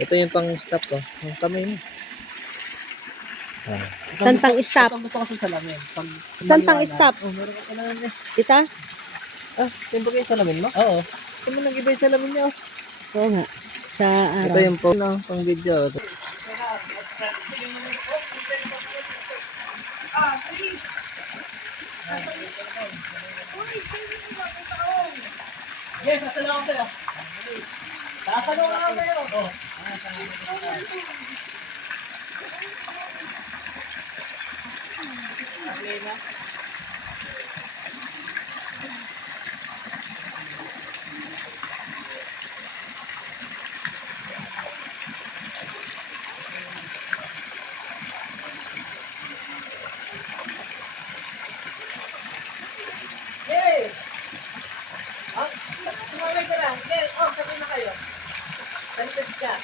Ito yung pang stop ko. Yung kamay mo. Saan pang stop? Ito gusto ko sa salamin. Saan pang stop? Meron ka pala na. Kita? Yung bagay sa salamin mo? Oo. Ito mo nag-iba yung salamin niyo. Oo nga. Sa araw. Ito yung pang video. Yes, sasalaw ako sa'yo. Sasalaw ako sa'yo. Hey! Sumamay ka lang. Sabi na kayo. Salitas ka.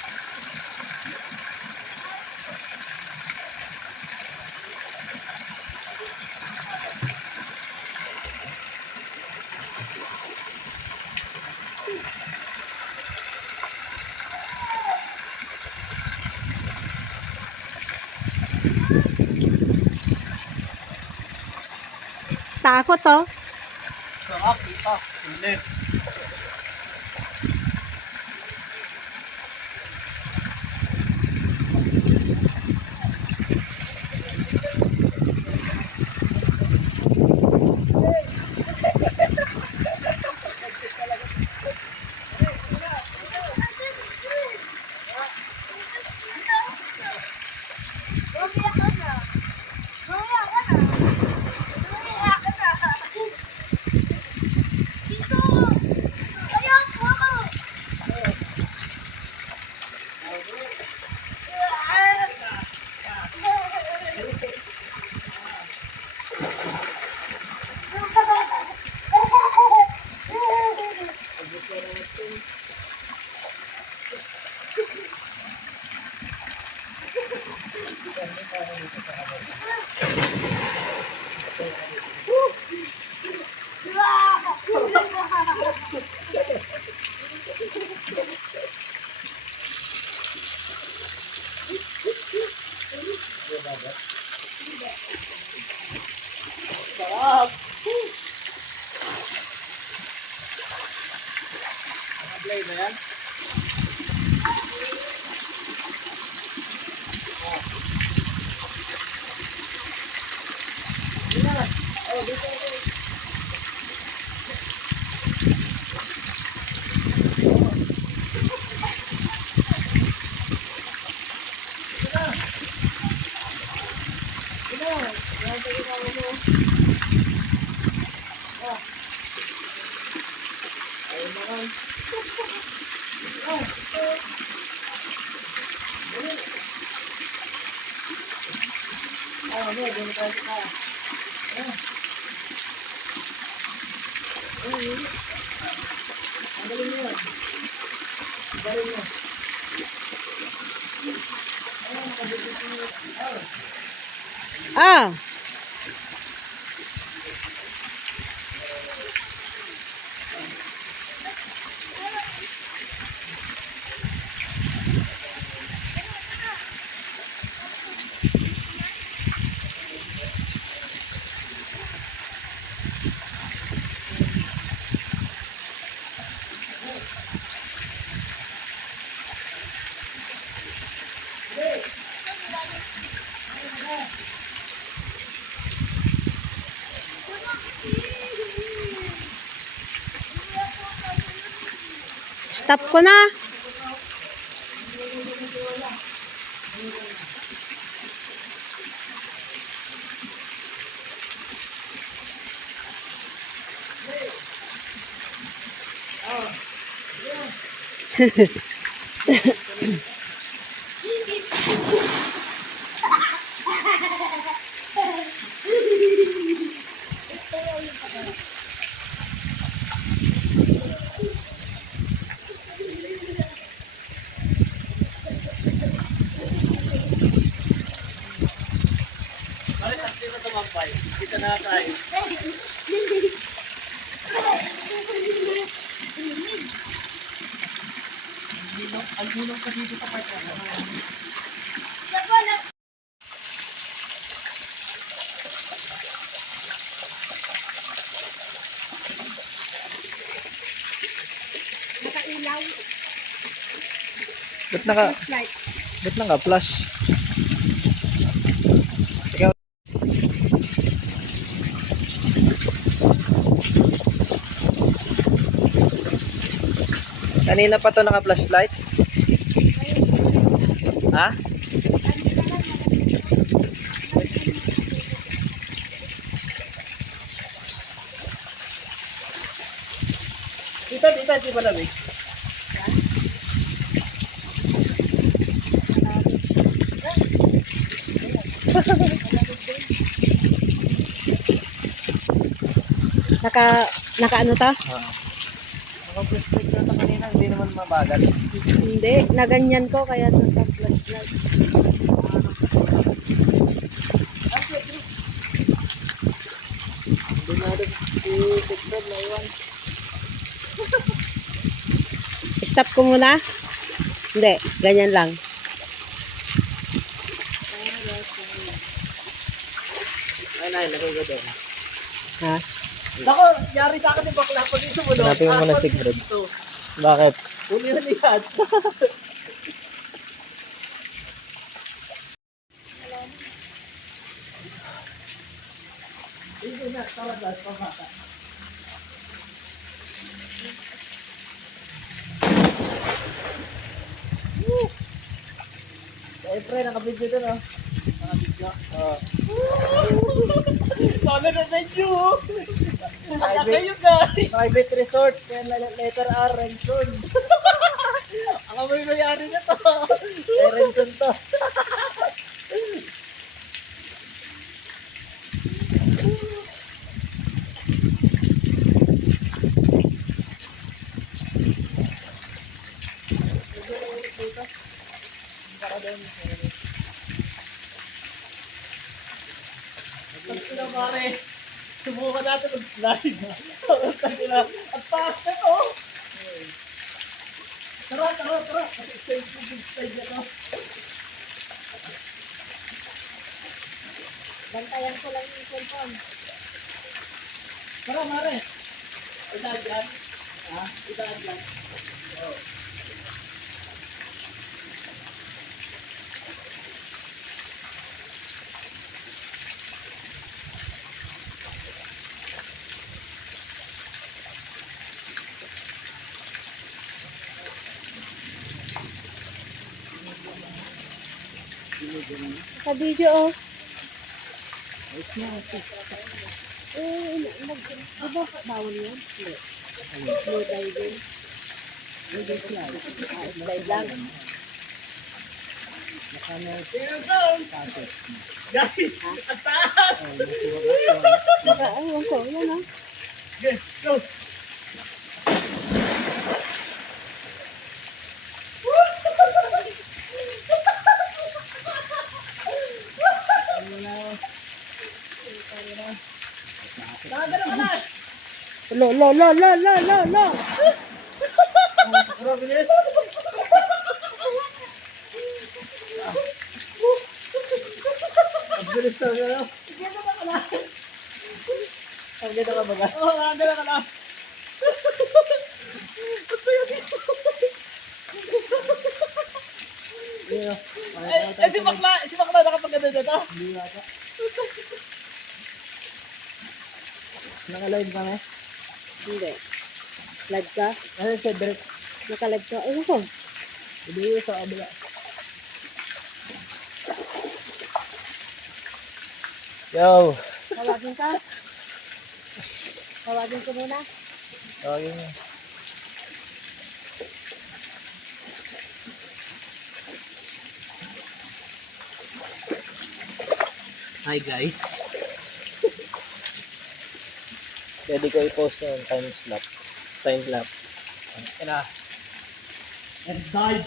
Takot to. Sarap, kita. Ulit. Sarap. Naka-play na yan? Ah. Stop ko na. Kita nakakain. Hindi Ang gulong ko dito sa part na. Nakailaw. Ba't naka-flash? Ikaw. Kanina pa to naka-flashlight? Ha? Dito, di ba lamig? Naka ano to? Naka-flashlight na ito kanina, hindi naman mabagal. Hindi, naganyan ko kaya naka-flashlight. Hindi natin si TikTok na iwan. Stop ko muna? Hindi, ganyan lang. Ay, lagay ko doon. Ha? Ako, yari sa akin yung bakla pag ito mo. Hanapin mo muna si Greg. Bakit? Uli na yan. Ito na, tawad lang, pamata. Siyempre, nakabidyo doon, oh. Nakabidyo. Oo. Sabi na sa inyo, oh. Kayo guys. Private resort. Kaya letter R, Renson. Ang amoy mayari na to. Renson to. Tapos sila pare, subukan natin mag-slide. Ang taas na to. Tara. Exercise mo mag-slide na to. Bantayan ko lang yung cellphone. Tara mare. Idaan dyan. Ha? Idaan dyan. Oo. Sa video, oh. Diba bawal yan? No diving. Slide lang. Here goes! Guys, ang taas! Ewan ko, yan oh. Okay, go! Nakagano ka na! Lo. Grabe niya. Ang bilis na gano'n. Gano'n ka na. Ang gano'n ka ba? Oo, ang gano'n ka na. Si Bakla nakapaganda na to. Hindi yata. Naka-live kami? Hindi. Live ka? Ano siya, direct? Naka-live ka? Ewan ko. Hindi yun sa kabila. Yo! Tawagin ka? Tawagin ko muna. Tawagin mo. Hi guys. Pwede ko i-post yung time lapse. Ina. And dive.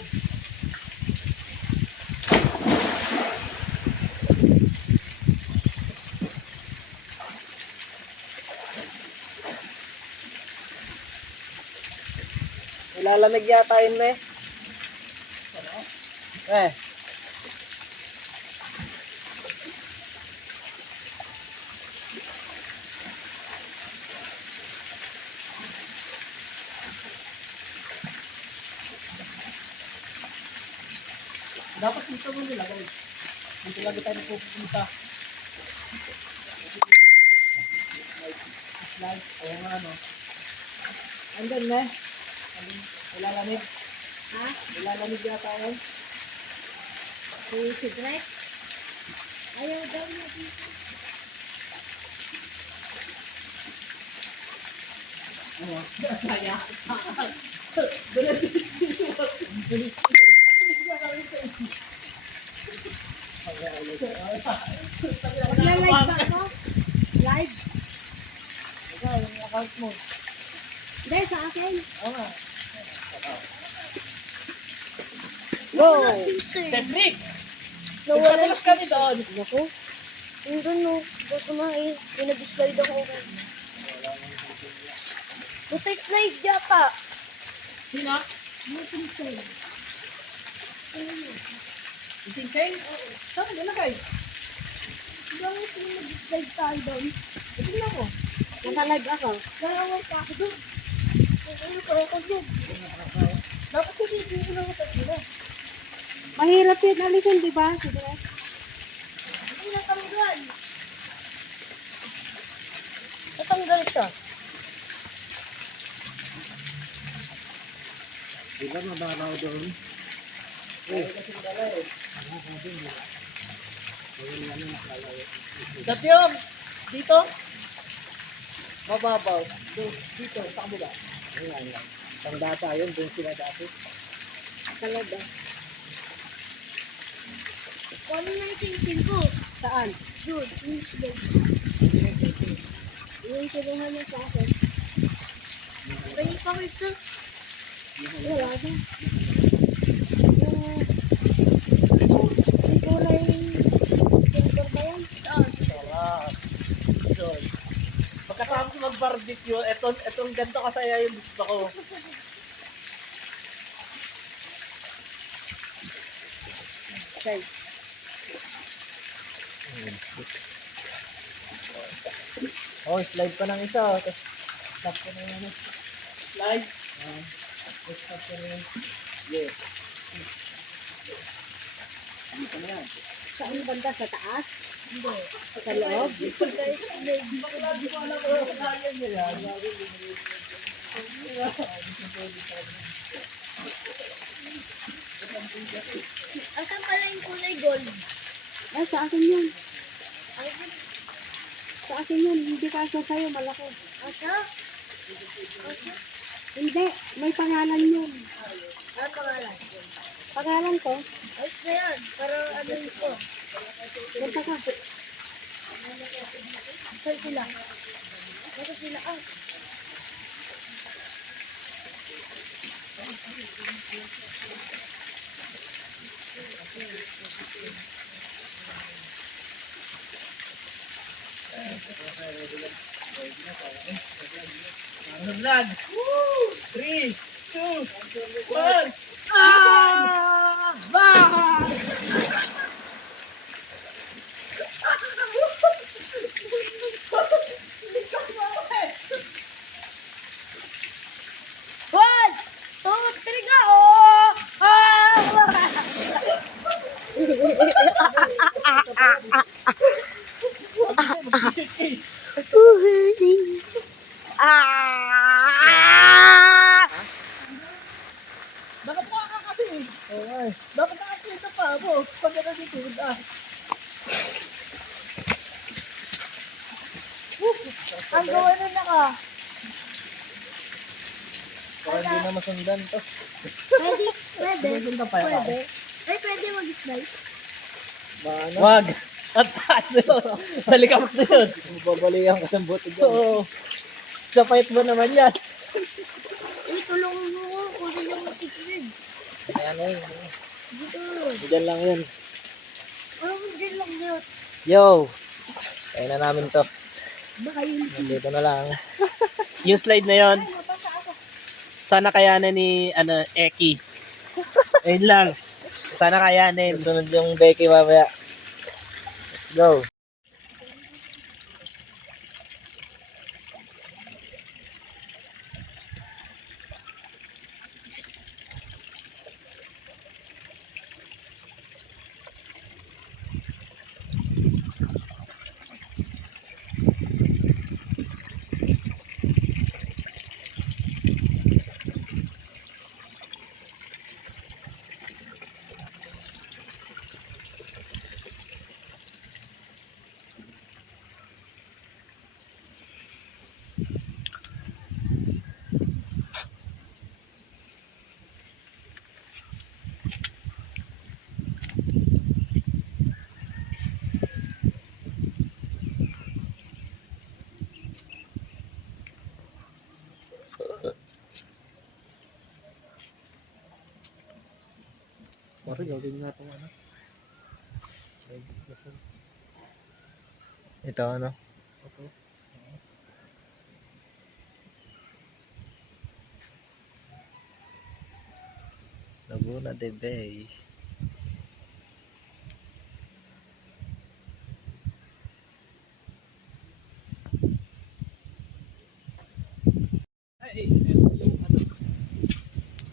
Ilalamig yata yun, me. Eh. Dapat dito mo nila, guys. Dito lagi tayo pupunta. Slide. O nga, ano. Andun na. Ilalamig. Ha? Ilalamig yata yan. Si Greg? Ayaw daw niya dito. Ano? Kaya? Magla-live ba ako? Live? Ikaw, yung account mo. Hindi, sa akin. Oo nga. Go! Technique! Nawala Nagpapalas kami doon. Naku. yung doon no. Basta pinag-slide ako. Basta slide yata. Sino? Ising-sing? Saan nilagay? Bakit yung nag-slide tayo doon? Tingnan ko. Naka-live ako. Narawal pa ako doon. Ano pa ako doon? Dapat kasi hindi lang sa sila. Mahirap yun alisin, di ba? Si Greg? Hindi na kami doon. Natanggal siya. Di ba mababaw doon? Kasi dala eh. Datyom! Dito? Mababaw. Dito, sa kabila. Ayan lang. Pang data yun, doon sila dati. Talaga. Kung ano na yung sing-sing ko? Saan? Doon, sing-slide. Yung kinuha niya sa akin. Pwede pa ko isa. Wala na. Yung kulay silver ba yan? Sarap. So, pagkatapos mag-barbecue, etong ganito kasaya yung gusto ko. Okay. Oh, slide pa ng isa. Tapos, stop ko na yan. Slide. Stop ko na yan. Yeah. Dito na yan. Saan banda? Sa taas? Hindi. Sa loob? Guys, slide. Hindi ko alam kung kaya niya yan. Asan pala yung kulay gold? Ay, sa akin yun. Ay, yun. Sa akin yun. Hindi kasi sa'yo, malaki. Asa? Asa? Hindi. May pangalan yun. Ano pangalan? Pangalan ko? Ayos na yan. Para ano yun ko. Punta ka. Saan sila? Nasa sila ah. Ano vlog? 3, 2, 1. One! Two, three, go! Ah! Ah! Bakit ka kasi? Okay. Dapat nakakita pa mo. Pag nakatitid Ang gawa na naka. Parang hindi na masundan to. Pwede, pwede. Masundan pa yan. Pwede. Ay, pwede mag-slide. Wag. At taas na yun. Balikamot na yun. Babalikan ka ng buti dyan. Oo. Sa fight mo naman yan. Uy, tulungan mo ko. Kunin yung mag-slide. Ayan na yun. Dito. Diyan lang yun. Ano mo dyan lang yun? Yo! Kaya na namin to. Baka yun. Nandito na lang. Yung slide na yun, Ay, mapasa ako. sana kaya na ni Eki. Ayun lang. Sana kayanin. Susunod yung Becky mamaya. Let's go. Mari gawin nga itong ano. Ito ano? Ito. Laguna de Bay. Ay, yung ano.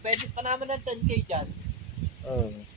Pwede pa naman ng 10K dyan. Oo.